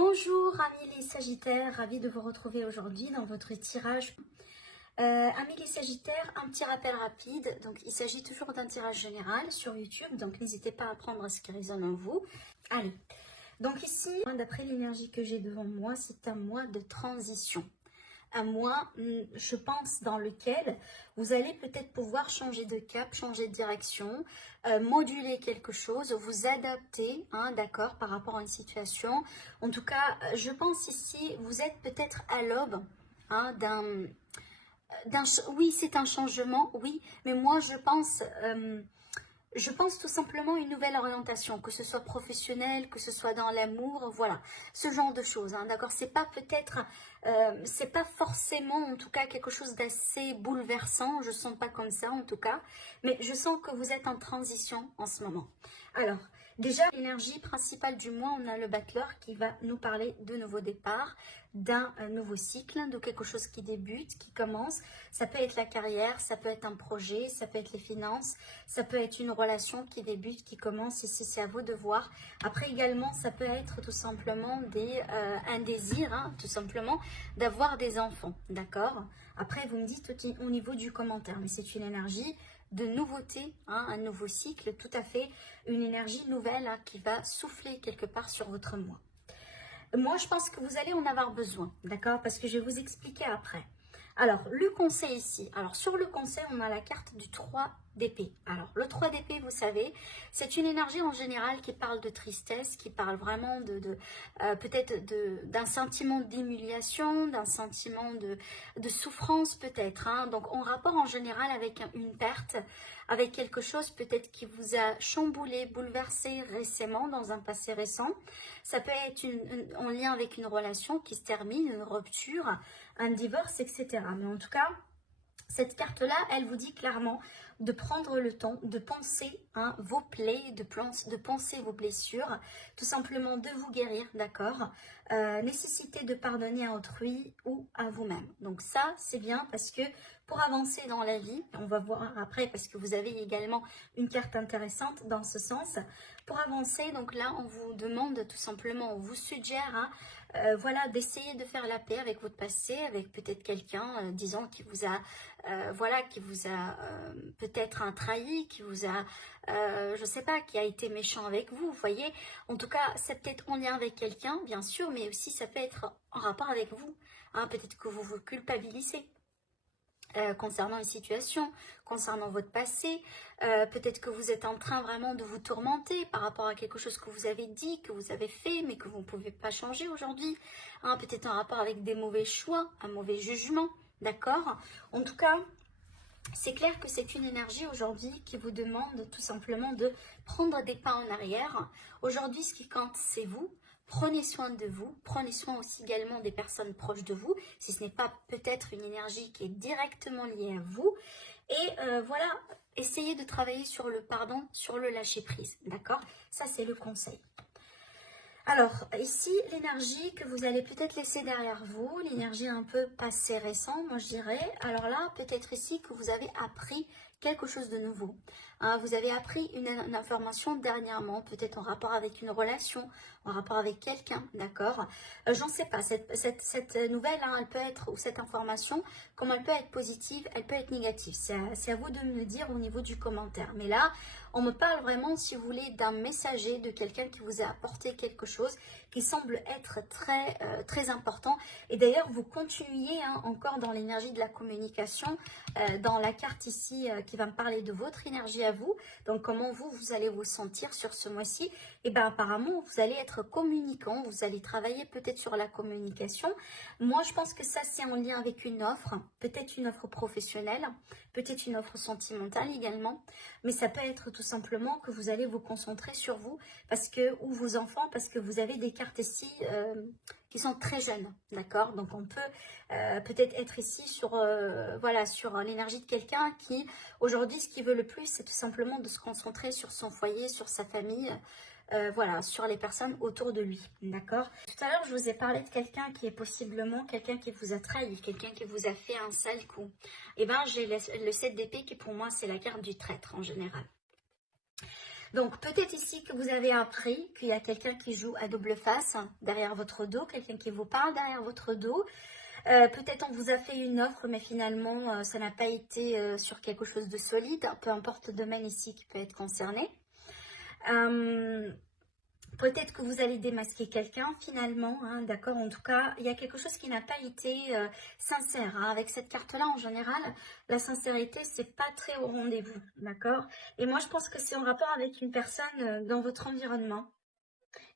Bonjour amis les Sagittaires, ravie de vous retrouver aujourd'hui dans votre tirage. Amis les Sagittaires, un petit rappel rapide, donc il s'agit toujours d'un tirage général sur YouTube, donc n'hésitez pas à prendre ce qui résonne en vous. Allez, donc ici, d'après l'énergie que j'ai devant moi, c'est un mois de transition. Un mois, je pense, dans lequel vous allez peut-être pouvoir changer de cap, changer de direction, moduler quelque chose, vous adapter, hein, d'accord, par rapport à une situation. En tout cas, je pense ici, vous êtes peut-être à l'aube hein, oui, c'est un changement, oui, mais moi je pense tout simplement une nouvelle orientation, que ce soit professionnelle, que ce soit dans l'amour, voilà, ce genre de choses, hein, d'accord. C'est pas peut-être, c'est pas forcément en tout cas quelque chose d'assez bouleversant, je sens pas comme ça en tout cas, mais je sens que vous êtes en transition en ce moment. Alors, déjà, l'énergie principale du mois, on a le battleur qui va nous parler de nouveau départ, d'un nouveau cycle, de quelque chose qui débute, qui commence. Ça peut être la carrière, ça peut être un projet, ça peut être les finances, ça peut être une relation qui débute, qui commence, et c'est à vous de voir. Après également, ça peut être tout simplement un désir, hein, tout simplement, d'avoir des enfants, d'accord? Après, vous me dites au niveau du commentaire, mais c'est une énergie de nouveauté, hein, un nouveau cycle, tout à fait, une énergie nouvelle hein, qui va souffler quelque part sur votre mois. Moi, je pense que vous allez en avoir besoin, d'accord? Parce que je vais vous expliquer après. Alors, le conseil ici. Alors, sur le conseil, on a la carte du 3 d'épée. Alors, le 3 d'épée, vous savez, c'est une énergie en général qui parle de tristesse, qui parle vraiment peut-être d'un sentiment d'humiliation, d'un sentiment de souffrance peut-être. Hein. Donc, en rapport en général avec une perte, avec quelque chose peut-être qui vous a chamboulé, bouleversé récemment, dans un passé récent. Ça peut être en lien avec une relation qui se termine, une rupture, un divorce, etc. Mais en tout cas, cette carte-là, elle vous dit clairement de prendre le temps de penser hein, vos plaies, de penser vos blessures, tout simplement de vous guérir, d'accord, nécessité de pardonner à autrui ou à vous-même. Donc ça, c'est bien parce que pour avancer dans la vie, on va voir après parce que vous avez également une carte intéressante dans ce sens. Pour avancer, donc là, on vous demande tout simplement, on vous suggère hein, voilà, d'essayer de faire la paix avec votre passé, avec peut-être quelqu'un, disons, qui vous a, voilà, qui vous a peut-être un trahi, qui vous a, je sais pas, qui a été méchant avec vous, vous voyez. En tout cas, c'est peut-être en lien avec quelqu'un, bien sûr, mais aussi ça peut être en rapport avec vous. Hein, peut-être que vous vous culpabilisez. Concernant une situation, concernant votre passé, peut-être que vous êtes en train vraiment de vous tourmenter par rapport à quelque chose que vous avez dit, que vous avez fait, mais que vous ne pouvez pas changer aujourd'hui. Hein, peut-être en rapport avec des mauvais choix, un mauvais jugement, d'accord? En tout cas, c'est clair que c'est une énergie aujourd'hui qui vous demande tout simplement de prendre des pas en arrière. Aujourd'hui, ce qui compte, c'est vous. Prenez soin de vous, prenez soin aussi également des personnes proches de vous, si ce n'est pas peut-être une énergie qui est directement liée à vous. Et voilà, essayez de travailler sur le pardon, sur le lâcher-prise, d'accord? Ça, c'est le conseil. Alors, ici, l'énergie que vous allez peut-être laisser derrière vous, l'énergie un peu passée récente, moi je dirais. Alors là, peut-être ici que vous avez appris quelque chose de nouveau. Hein, vous avez appris une information dernièrement, peut-être en rapport avec une relation, en rapport avec quelqu'un, d'accord? J'en sais pas, cette nouvelle, hein, elle peut être, ou cette information, comme elle peut être positive, elle peut être négative. C'est à vous de me le dire au niveau du commentaire. Mais là, on me parle vraiment, si vous voulez, d'un messager, de quelqu'un qui vous a apporté quelque chose qui semble être très important. Et d'ailleurs, vous continuez hein, encore dans l'énergie de la communication, dans la carte ici qui va me parler de votre énergie à vous. Donc, comment vous allez vous sentir sur ce mois-ci? Et bien, apparemment, vous allez être communicant, vous allez travailler peut-être sur la communication. Moi, je pense que ça, c'est en lien avec une offre, peut-être une offre professionnelle, peut-être une offre sentimentale également. Mais ça peut être tout simplement que vous allez vous concentrer sur vous parce que, ou vos enfants, parce que vous avez des cartes ici qui sont très jeunes, d'accord? Donc on peut peut-être être ici sur, voilà, sur l'énergie de quelqu'un qui, aujourd'hui, ce qu'il veut le plus, c'est tout simplement de se concentrer sur son foyer, sur sa famille, voilà, sur les personnes autour de lui, d'accord? Tout à l'heure, je vous ai parlé de quelqu'un qui est possiblement quelqu'un qui vous a trahi, quelqu'un qui vous a fait un sale coup. Et bien, j'ai le 7 d'épée qui, pour moi, c'est la carte du traître en général. Donc, peut-être ici que vous avez appris qu'il y a quelqu'un qui joue à double face derrière votre dos, quelqu'un qui vous parle derrière votre dos. Peut-être on vous a fait une offre, mais finalement, ça n'a pas été sur quelque chose de solide, peu importe le domaine ici qui peut être concerné. Peut-être que vous allez démasquer quelqu'un finalement, hein, d'accord. En tout cas, il y a quelque chose qui n'a pas été sincère. Hein. Avec cette carte-là, en général, la sincérité, c'est pas très au rendez-vous, d'accord. Et moi, je pense que c'est en rapport avec une personne dans votre environnement.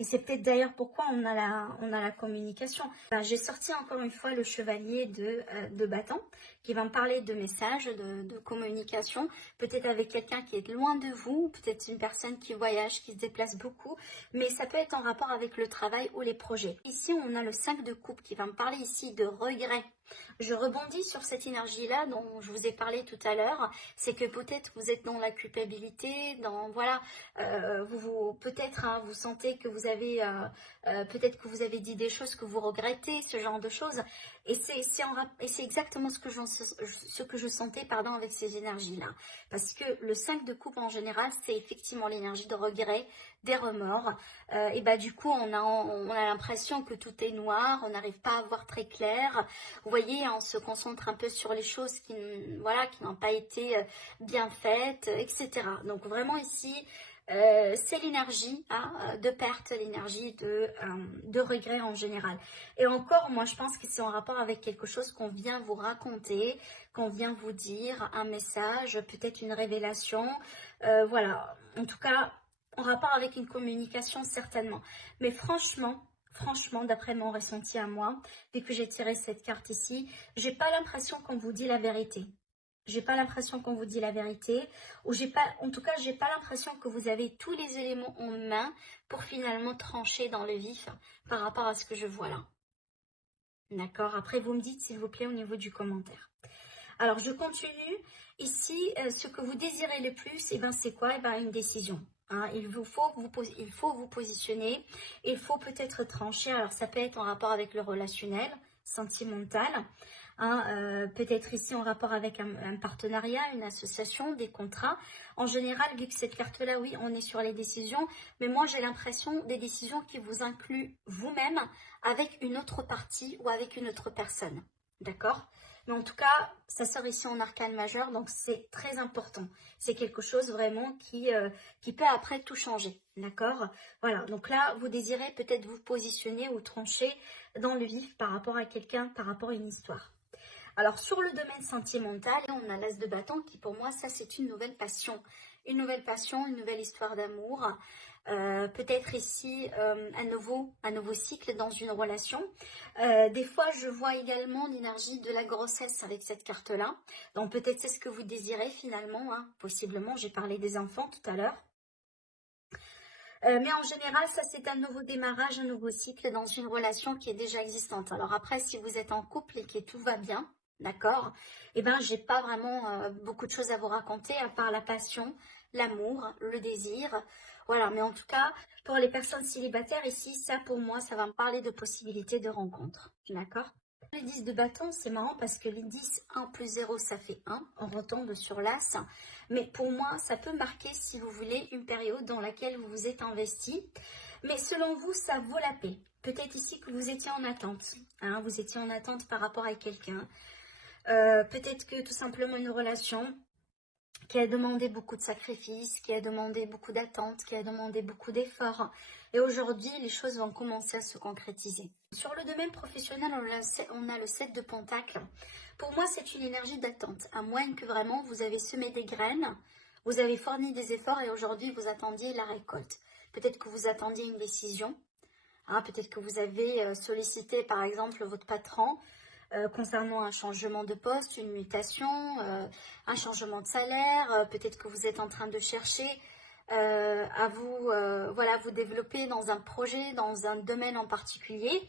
Et c'est peut-être d'ailleurs pourquoi on a la communication. Ben, j'ai sorti encore une fois le chevalier de bâton qui va me parler de messages, de communication, peut-être avec quelqu'un qui est loin de vous, peut-être une personne qui voyage, qui se déplace beaucoup, mais ça peut être en rapport avec le travail ou les projets. Ici, on a le 5 de coupe qui va me parler ici de regret. Je rebondis sur cette énergie-là dont je vous ai parlé tout à l'heure, c'est que peut-être vous êtes dans la culpabilité, dans, voilà, peut-être hein, vous sentez que vous avez, peut-être que vous avez dit des choses que vous regrettez, ce genre de choses, et c'est exactement ce que je sentais pardon, avec ces énergies-là, parce que le 5 de coupe en général, c'est effectivement l'énergie de regret, des remords, et bah du coup on a l'impression que tout est noir, on n'arrive pas à voir très clair. Vous voyez, on se concentre un peu sur les choses qui, voilà, qui n'ont pas été bien faites, etc. Donc vraiment ici, c'est l'énergie hein, de perte, l'énergie de regret en général. Et encore, moi je pense que c'est en rapport avec quelque chose qu'on vient vous raconter, qu'on vient vous dire, un message, peut-être une révélation, voilà. En tout cas, en rapport avec une communication certainement. Mais franchement, d'après mon ressenti à moi, dès que j'ai tiré cette carte ici, j'ai pas l'impression qu'on vous dit la vérité. J'ai pas l'impression qu'on vous dit la vérité, ou j'ai pas, en tout cas, j'ai pas l'impression que vous avez tous les éléments en main pour finalement trancher dans le vif par rapport à ce que je vois là. D'accord. Après, vous me dites s'il vous plaît au niveau du commentaire. Alors, je continue. Ici, ce que vous désirez le plus, et ben, c'est quoi? Et ben, une décision. Hein. Il faut vous positionner. Il faut peut-être trancher. Alors, ça peut être en rapport avec le relationnel, sentimental. Hein, peut-être ici en rapport avec un partenariat, une association, des contrats. En général, vu que cette carte-là, oui, on est sur les décisions. Mais moi, j'ai l'impression des décisions qui vous incluent vous-même avec une autre partie ou avec une autre personne. D'accord? Mais en tout cas, ça sort ici en arcane majeur, donc c'est très important. C'est quelque chose vraiment qui peut après tout changer. D'accord? Voilà, donc là, vous désirez peut-être vous positionner ou trancher dans le vif par rapport à quelqu'un, par rapport à une histoire. Alors, sur le domaine sentimental, on a l'as de bâton qui, pour moi, ça, c'est une nouvelle passion. Une nouvelle passion, une nouvelle histoire d'amour. Peut-être ici un nouveau cycle dans une relation. Des fois, je vois également l'énergie de la grossesse avec cette carte-là. Donc, peut-être c'est ce que vous désirez finalement. Hein. Possiblement, j'ai parlé des enfants tout à l'heure. Mais en général, ça c'est un nouveau démarrage, un nouveau cycle dans une relation qui est déjà existante. Alors après, si vous êtes en couple et que tout va bien, d'accord, eh ben j'ai pas vraiment beaucoup de choses à vous raconter à part la passion, l'amour, le désir. Voilà, mais en tout cas, pour les personnes célibataires ici, ça pour moi, ça va me parler de possibilités de rencontres. D'accord? Les 10 de bâton, c'est marrant parce que les 10, 1 plus 0, ça fait 1. On retombe sur l'as. Mais pour moi, ça peut marquer, si vous voulez, une période dans laquelle vous vous êtes investi. Mais selon vous, ça vaut la paix. Peut-être ici que vous étiez en attente. Hein, vous étiez en attente par rapport à quelqu'un. Peut-être que tout simplement une relation qui a demandé beaucoup de sacrifices, qui a demandé beaucoup d'attentes, qui a demandé beaucoup d'efforts. Et aujourd'hui, les choses vont commencer à se concrétiser. Sur le domaine professionnel, on a le 7 de Pentacle. Pour moi, c'est une énergie d'attente, à moins que vraiment vous avez semé des graines, vous avez fourni des efforts et aujourd'hui, vous attendiez la récolte. Peut-être que vous attendiez une décision, hein, peut-être que vous avez sollicité, par exemple, votre patron, concernant un changement de poste, une mutation, un changement de salaire, peut-être que vous êtes en train de chercher à vous développer dans un projet, dans un domaine en particulier,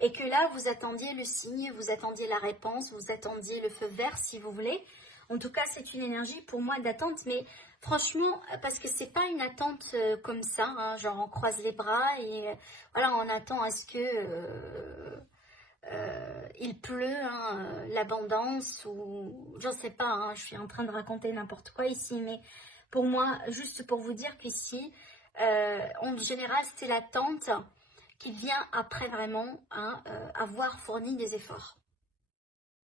et que là, vous attendiez le signe, vous attendiez la réponse, vous attendiez le feu vert, si vous voulez. En tout cas, c'est une énergie pour moi d'attente, mais franchement, parce que c'est pas une attente comme ça, hein, genre on croise les bras et voilà, on attend à ce que il pleut, hein, l'abondance, ou j'en sais pas, hein, je suis en train de raconter n'importe quoi ici, mais Pour moi, juste pour vous dire qu'ici, en général, c'est la tante qui vient après vraiment avoir fourni des efforts.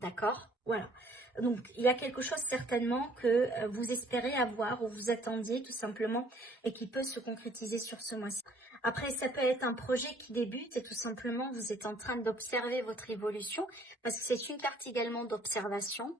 D'accord? Voilà. Donc, il y a quelque chose certainement que vous espérez avoir ou vous attendiez tout simplement et qui peut se concrétiser sur ce mois-ci. Après, ça peut être un projet qui débute et tout simplement vous êtes en train d'observer votre évolution parce que c'est une carte également d'observation.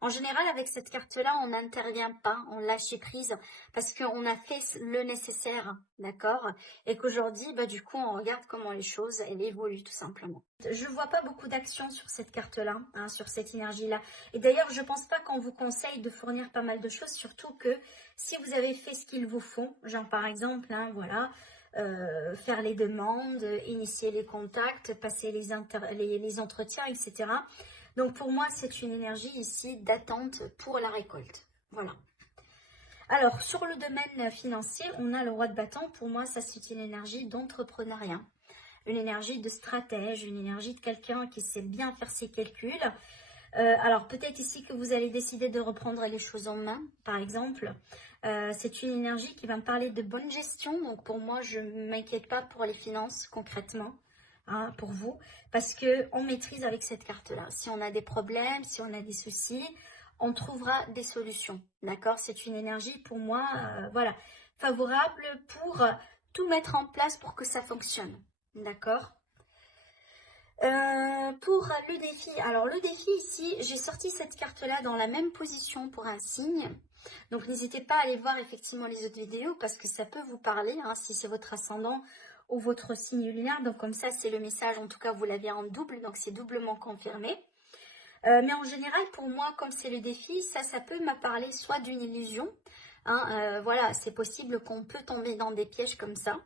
En général, avec cette carte-là, on n'intervient pas, on lâche prise parce qu'on a fait le nécessaire, d'accord? Et qu'aujourd'hui, bah, du coup, on regarde comment les choses, elles évoluent tout simplement. Je ne vois pas beaucoup d'action sur cette carte-là, hein, sur cette énergie-là. Et d'ailleurs, je ne pense pas qu'on vous conseille de fournir pas mal de choses, surtout que si vous avez fait ce qu'il vous faut, genre par exemple, hein, voilà, faire les demandes, initier les contacts, passer les entretiens, etc. Donc pour moi, c'est une énergie ici d'attente pour la récolte. Voilà. Alors, sur le domaine financier, on a le roi de bâton. Pour moi, ça, c'est une énergie d'entrepreneuriat. Une énergie de stratège, une énergie de quelqu'un qui sait bien faire ses calculs. Alors, peut-être ici que vous allez décider de reprendre les choses en main, par exemple. C'est une énergie qui va me parler de bonne gestion. Donc, pour moi, je ne m'inquiète pas pour les finances, concrètement. Hein, pour vous, parce qu'on maîtrise avec cette carte-là. Si on a des problèmes, si on a des soucis, on trouvera des solutions, d'accord? C'est une énergie pour moi, voilà, favorable pour tout mettre en place pour que ça fonctionne, d'accord? Pour le défi, alors le défi ici, j'ai sorti cette carte-là dans la même position pour un signe. Donc n'hésitez pas à aller voir effectivement les autres vidéos parce que ça peut vous parler, hein, si c'est votre ascendant ou votre signe lunaire. Donc comme ça, c'est le message, en tout cas vous l'avez en double, donc c'est doublement confirmé. Mais en général, pour moi, comme c'est le défi, ça peut me parler soit d'une illusion. Hein, voilà, c'est possible qu'on peut tomber dans des pièges comme ça.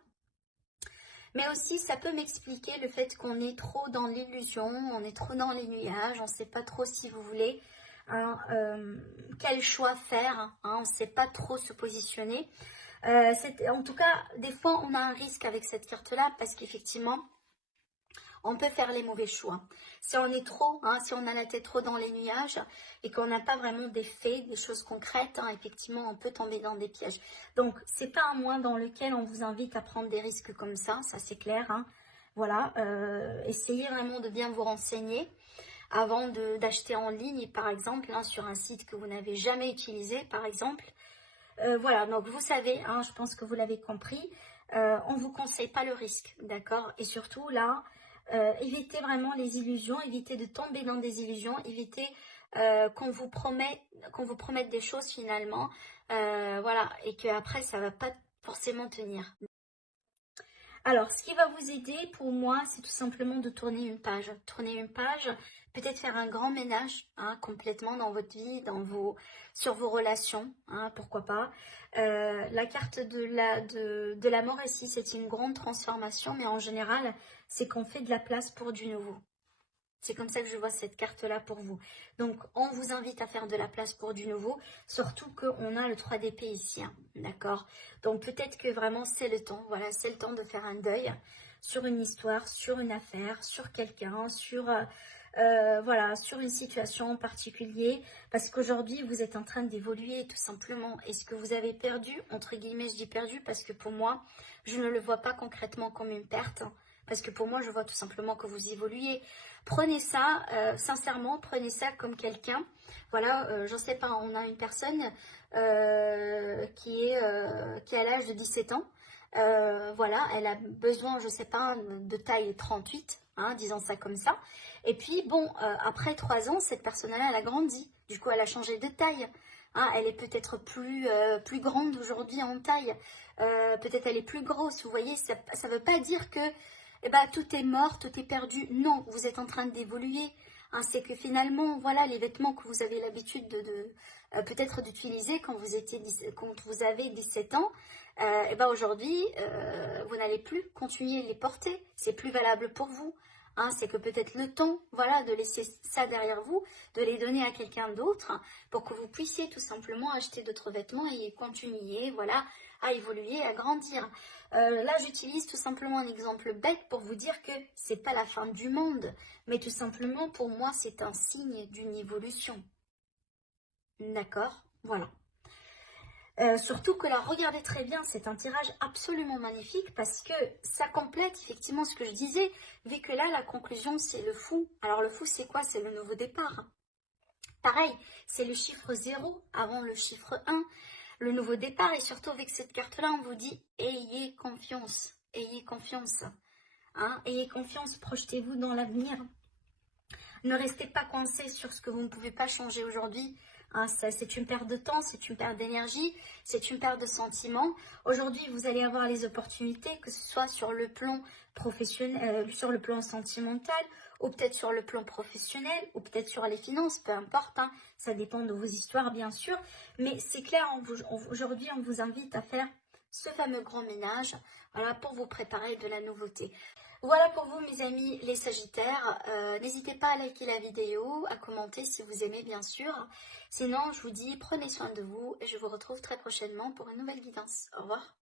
Mais aussi, ça peut m'expliquer le fait qu'on est trop dans l'illusion, on est trop dans les nuages, on ne sait pas trop si vous voulez, hein, quel choix faire, hein, on ne sait pas trop se positionner. En tout cas, des fois, on a un risque avec cette carte-là parce qu'effectivement, on peut faire les mauvais choix. Si on est trop, hein, si on a la tête trop dans les nuages et qu'on n'a pas vraiment des faits, des choses concrètes, hein, effectivement, on peut tomber dans des pièges. Donc, c'est pas un mois dans lequel on vous invite à prendre des risques comme ça c'est clair. Hein. Voilà, essayez vraiment de bien vous renseigner avant d'acheter en ligne, par exemple, hein, sur un site que vous n'avez jamais utilisé, par exemple. Voilà, donc vous savez, hein, je pense que vous l'avez compris, on ne vous conseille pas le risque, d'accord? Et surtout, là, évitez vraiment les illusions, évitez de tomber dans des illusions, évitez qu'on vous promette des choses finalement, voilà, et qu'après, ça ne va pas forcément tenir. Alors, ce qui va vous aider pour moi, c'est tout simplement de tourner une page. Tourner une page, peut-être faire un grand ménage, hein, complètement dans votre vie, sur vos relations, hein, pourquoi pas. La carte de la mort ici, c'est une grande transformation, mais en général, c'est qu'on fait de la place pour du nouveau. C'est comme ça que je vois cette carte-là pour vous. Donc, on vous invite à faire de la place pour du nouveau, surtout qu'on a le 3 d'épée ici, hein, d'accord? Donc, peut-être que vraiment, c'est le temps, voilà, c'est le temps de faire un deuil sur une histoire, sur une affaire, sur quelqu'un, voilà, sur une situation en particulier, parce qu'aujourd'hui, vous êtes en train d'évoluer tout simplement. Et ce que vous avez perdu, entre guillemets, je dis perdu, parce que pour moi, je ne le vois pas concrètement comme une perte, hein, parce que pour moi, je vois tout simplement que vous évoluez. Prenez ça, sincèrement, prenez ça comme quelqu'un. Voilà, je ne sais pas, on a une personne qui a l'âge de 17 ans. Voilà, elle a besoin, je ne sais pas, de taille 38, hein, disons ça comme ça. Et puis, bon, après 3 ans, cette personne-là, elle a grandi. Du coup, elle a changé de taille. Hein, elle est peut-être plus grande aujourd'hui en taille. Peut-être elle est plus grosse. Vous voyez, ça ne veut pas dire que tout est mort, tout est perdu. Non, vous êtes en train d'évoluer. Hein, c'est que finalement, voilà, les vêtements que vous avez l'habitude peut-être d'utiliser quand vous avez 17 ans, aujourd'hui, vous n'allez plus continuer à les porter. C'est plus valable pour vous. Hein, c'est que peut-être le temps, voilà, de laisser ça derrière vous, de les donner à quelqu'un d'autre pour que vous puissiez tout simplement acheter d'autres vêtements et continuer, voilà, à évoluer, à grandir. Là, j'utilise tout simplement un exemple bête pour vous dire que c'est pas la fin du monde, mais tout simplement pour moi, c'est un signe d'une évolution. D'accord? Voilà. Surtout que là, regardez très bien, c'est un tirage absolument magnifique parce que ça complète effectivement ce que je disais, vu que là, la conclusion, c'est le fou. Alors le fou, c'est quoi? C'est le nouveau départ. Pareil, c'est le chiffre 0 avant le chiffre 1, le nouveau départ. Et surtout avec cette carte-là, on vous dit, ayez confiance, ayez confiance. Hein, ayez confiance, projetez-vous dans l'avenir. Ne restez pas coincé sur ce que vous ne pouvez pas changer aujourd'hui. Hein, c'est une perte de temps, c'est une perte d'énergie, c'est une perte de sentiments. Aujourd'hui, vous allez avoir les opportunités, que ce soit sur le plan professionnel, sur le plan sentimental, ou peut-être sur le plan professionnel, ou peut-être sur les finances, peu importe. Hein, ça dépend de vos histoires, bien sûr. Mais c'est clair, aujourd'hui, on vous invite à faire ce fameux grand ménage, voilà, pour vous préparer de la nouveauté. Voilà pour vous mes amis les Sagittaires, n'hésitez pas à liker la vidéo, à commenter si vous aimez bien sûr. Sinon je vous dis prenez soin de vous et je vous retrouve très prochainement pour une nouvelle guidance. Au revoir.